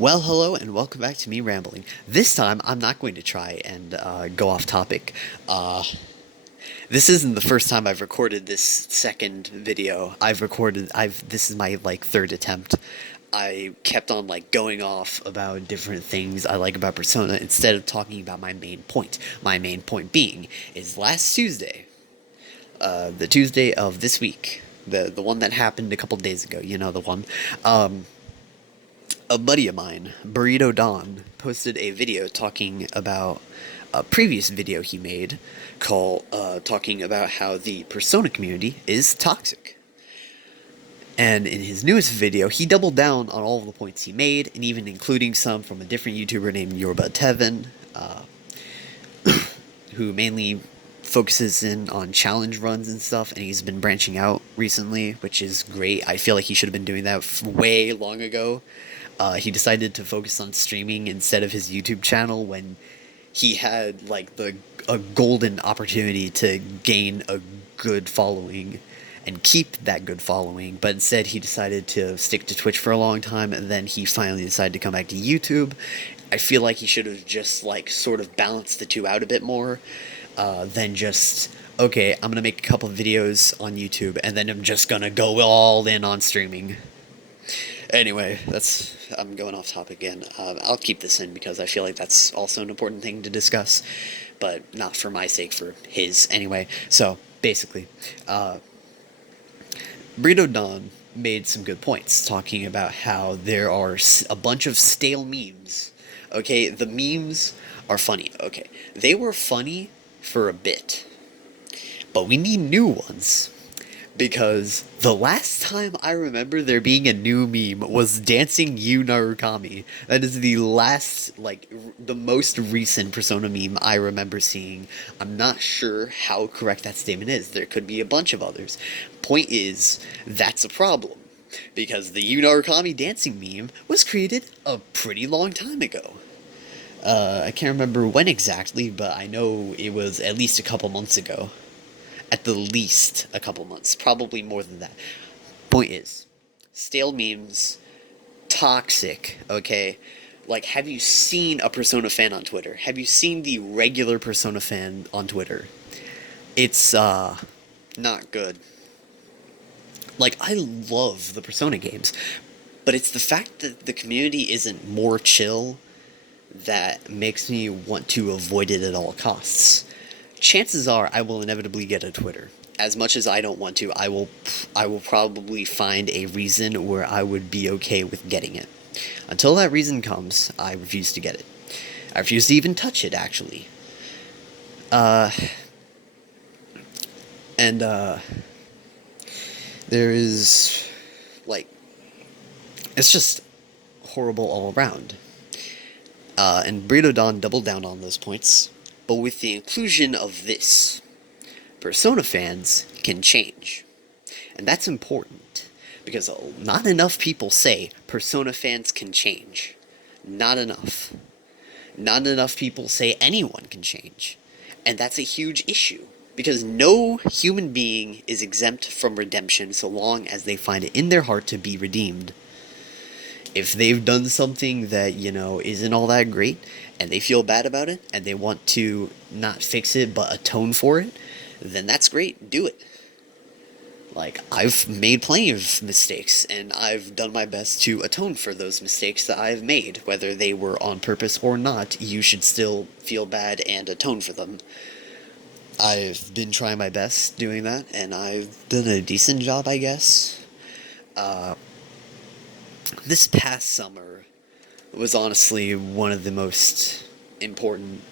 Well, hello and welcome back to me rambling. This time, I'm not going to try and go off topic. Uh, this isn't the first time I've recorded this second video. This is my, third attempt. I kept on, going off about different things I like about Persona instead of talking about my main point. My main point being is last Tuesday, the Tuesday of this week, the one that happened a couple days ago, you know, the one. A buddy of mine, Burrito Don, posted a video talking about a previous video he made called talking about how the Persona community is toxic. And in his newest video, he doubled down on all of the points he made, and even including some from a different YouTuber named Yorba Tevin, who mainly focuses in on challenge runs and stuff, and he's been branching out recently, which is great. I feel like he should have been doing that way long ago. He decided to focus on streaming instead of his YouTube channel when he had a golden opportunity to gain a good following and keep that good following, but instead he decided to stick to Twitch for a long time, and then he finally decided to come back to YouTube. I feel like he should have just sort of balanced the two out a bit more, than just, okay, I'm gonna make a couple of videos on YouTube and then I'm just gonna go all in on streaming. Anyway, I'm going off topic again. I'll keep this in because I feel like that's also an important thing to discuss, but not for my sake, for his anyway. So, basically, Burrito Don made some good points, talking about how there are a bunch of stale memes. Okay, the memes are funny. Okay, they were funny for a bit, but we need new ones. Because the last time I remember there being a new meme was Dancing Yu Narukami. That is the last, the most recent Persona meme I remember seeing. I'm not sure how correct that statement is. There could be a bunch of others. Point is, that's a problem. Because the Yu Narukami dancing meme was created a pretty long time ago. I can't remember when exactly, but I know it was at least a couple months ago. At the least a couple months, probably more than that. Point is, stale memes, toxic, okay? Have you seen a Persona fan on Twitter? Have you seen the regular Persona fan on Twitter? It's, not good. I love the Persona games, but it's the fact that the community isn't more chill that makes me want to avoid it at all costs. Chances are I will inevitably get a Twitter. As much as I don't want to, I will probably find a reason where I would be okay with getting it. Until that reason comes, I refuse to get it. I refuse to even touch it, actually. And there is, it's just horrible all around. And Burrito Don doubled down on those points, but with the inclusion of this, Persona fans can change. And that's important, because not enough people say Persona fans can change. Not enough. Not enough people say anyone can change. And that's a huge issue, because no human being is exempt from redemption so long as they find it in their heart to be redeemed. If they've done something that, isn't all that great, and they feel bad about it, and they want to not fix it but atone for it, then that's great, do it. I've made plenty of mistakes, and I've done my best to atone for those mistakes that I've made. Whether they were on purpose or not, you should still feel bad and atone for them. I've been trying my best doing that, and I've done a decent job, I guess. This past summer was honestly one of the most important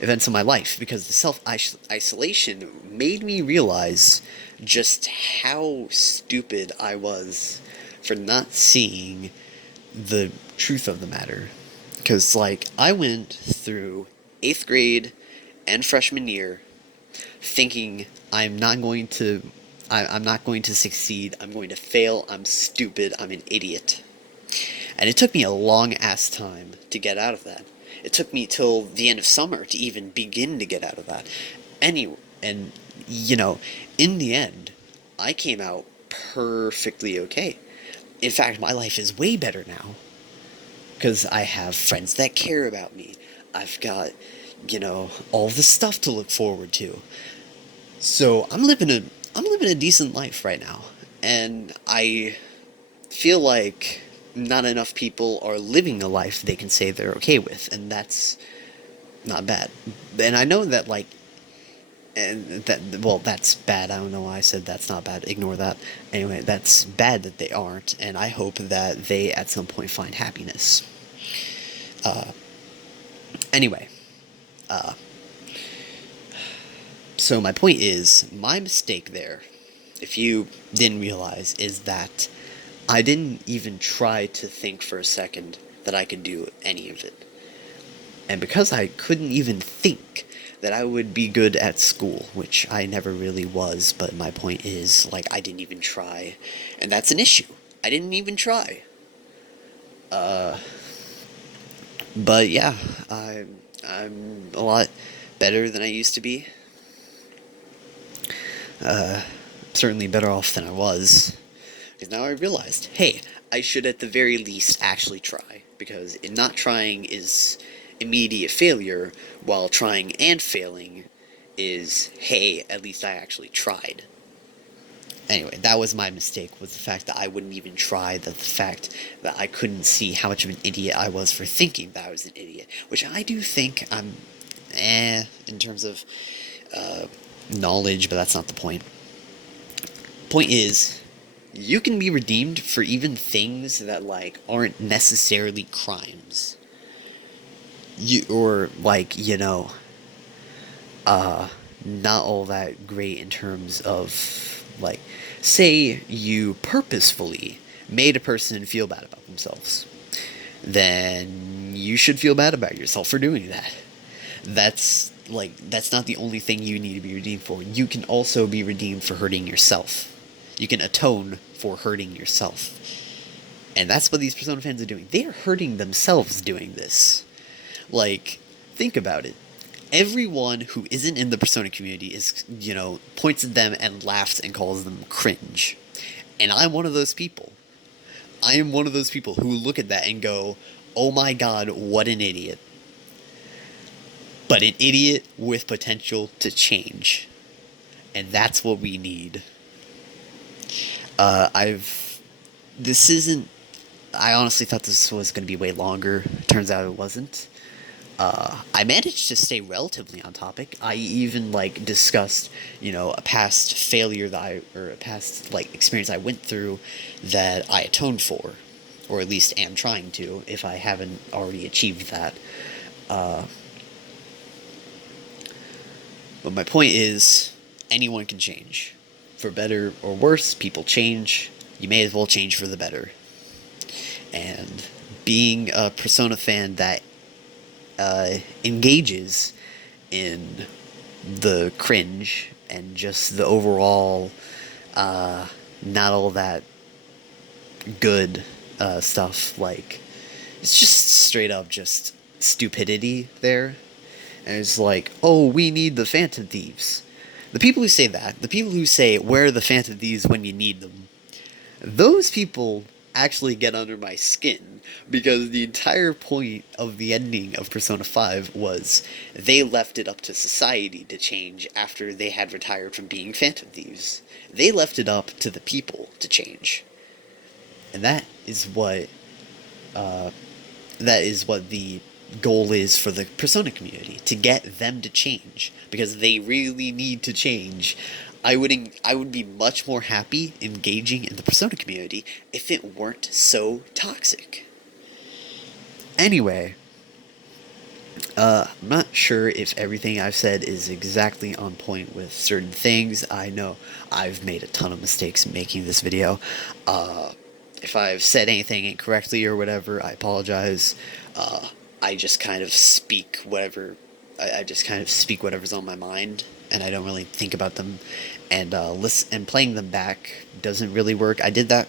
events of my life, because the self-isolation made me realize just how stupid I was for not seeing the truth of the matter. Because, I went through 8th grade and freshman year thinking I'm not going to succeed, I'm going to fail, I'm stupid, I'm an idiot. And it took me a long-ass time to get out of that. It took me till the end of summer to even begin to get out of that. In the end, I came out perfectly okay. In fact, my life is way better now because I have friends that care about me. I've got, all the stuff to look forward to. So I'm living a decent life right now, and I feel like not enough people are living a life they can say they're okay with, and that's not bad. And I know that, like, and that, well, that's bad. I don't know why I said that's not bad. Ignore that. Anyway, that's bad that they aren't, and I hope that they at some point find happiness. Anyway, so my point is, my mistake there, if you didn't realize, is that I didn't even try to think for a second that I could do any of it. And because I couldn't even think that I would be good at school, which I never really was, but my point is, like, I didn't even try. And that's an issue. I didn't even try. But yeah, I'm a lot better than I used to be. Certainly better off than I was. Because now I realized, hey, I should at the very least actually try. Because in not trying is immediate failure, while trying and failing is, hey, at least I actually tried. Anyway, that was my mistake, was the fact that I wouldn't even try, the fact that I couldn't see how much of an idiot I was for thinking that I was an idiot. Which I do think I'm in terms of knowledge, but that's not the point. Point is, you can be redeemed for even things that, like, aren't necessarily crimes. Or, like, not all that great in terms of, like, say you purposefully made a person feel bad about themselves. Then you should feel bad about yourself for doing that. That's not the only thing you need to be redeemed for. You can also be redeemed for hurting yourself. You can atone for hurting yourself. And that's what these Persona fans are doing. They are hurting themselves doing this. Like, think about it. Everyone who isn't in the Persona community is, points at them and laughs and calls them cringe. And I'm one of those people. I am one of those people who look at that and go, oh my god, what an idiot. But an idiot with potential to change. And that's what we need. This isn't, I honestly thought this was going to be way longer. Turns out it wasn't. I managed to stay relatively on topic. I even, like, discussed, a past failure or a past, like, experience I went through that I atoned for, or at least am trying to, if I haven't already achieved that. But my point is, anyone can change. For better or worse, people change. You may as well change for the better. And being a Persona fan that engages in the cringe and just the overall not all that good stuff, like, it's just straight up just stupidity there. And it's like, oh, we need the Phantom Thieves. The people who say that, the people who say, where are the Phantom Thieves when you need them, those people actually get under my skin, because the entire point of the ending of Persona 5 was they left it up to society to change after they had retired from being Phantom Thieves. They left it up to the people to change. And that is what the goal is for the Persona community, to get them to change, because they really need to change. I would be much more happy engaging in the Persona community if it weren't so toxic. Anyway, I'm not sure if everything I've said is exactly on point with certain things. I know I've made a ton of mistakes making this video. If I've said anything incorrectly or whatever, I apologize. I just kind of speak whatever. I just kind of speak whatever's on my mind, and I don't really think about them. And playing them back doesn't really work. I did that.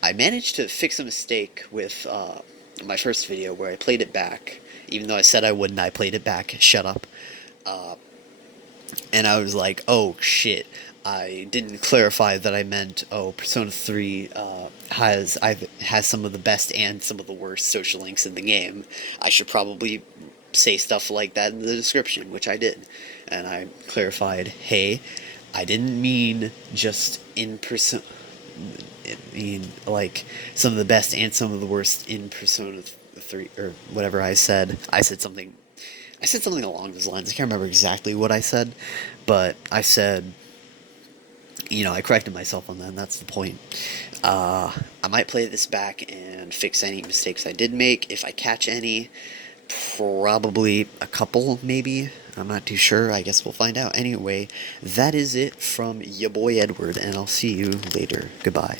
I managed to fix a mistake with my first video where I played it back, even though I said I wouldn't. I played it back. Shut up. And I was like, oh shit. I didn't clarify that I meant, oh, Persona 3 has some of the best and some of the worst social links in the game. I should probably say stuff like that in the description, which I did. And I clarified, hey, I didn't mean just in Persona. I mean, like, some of the best and some of the worst in Persona 3, or whatever I said. I said something along those lines. I can't remember exactly what I said, but I said, I corrected myself on that, and that's the point. I might play this back and fix any mistakes I did make, if I catch any. Probably a couple, maybe. I'm not too sure. I guess we'll find out. Anyway, that is it from ya boy Edward, and I'll see you later. Goodbye.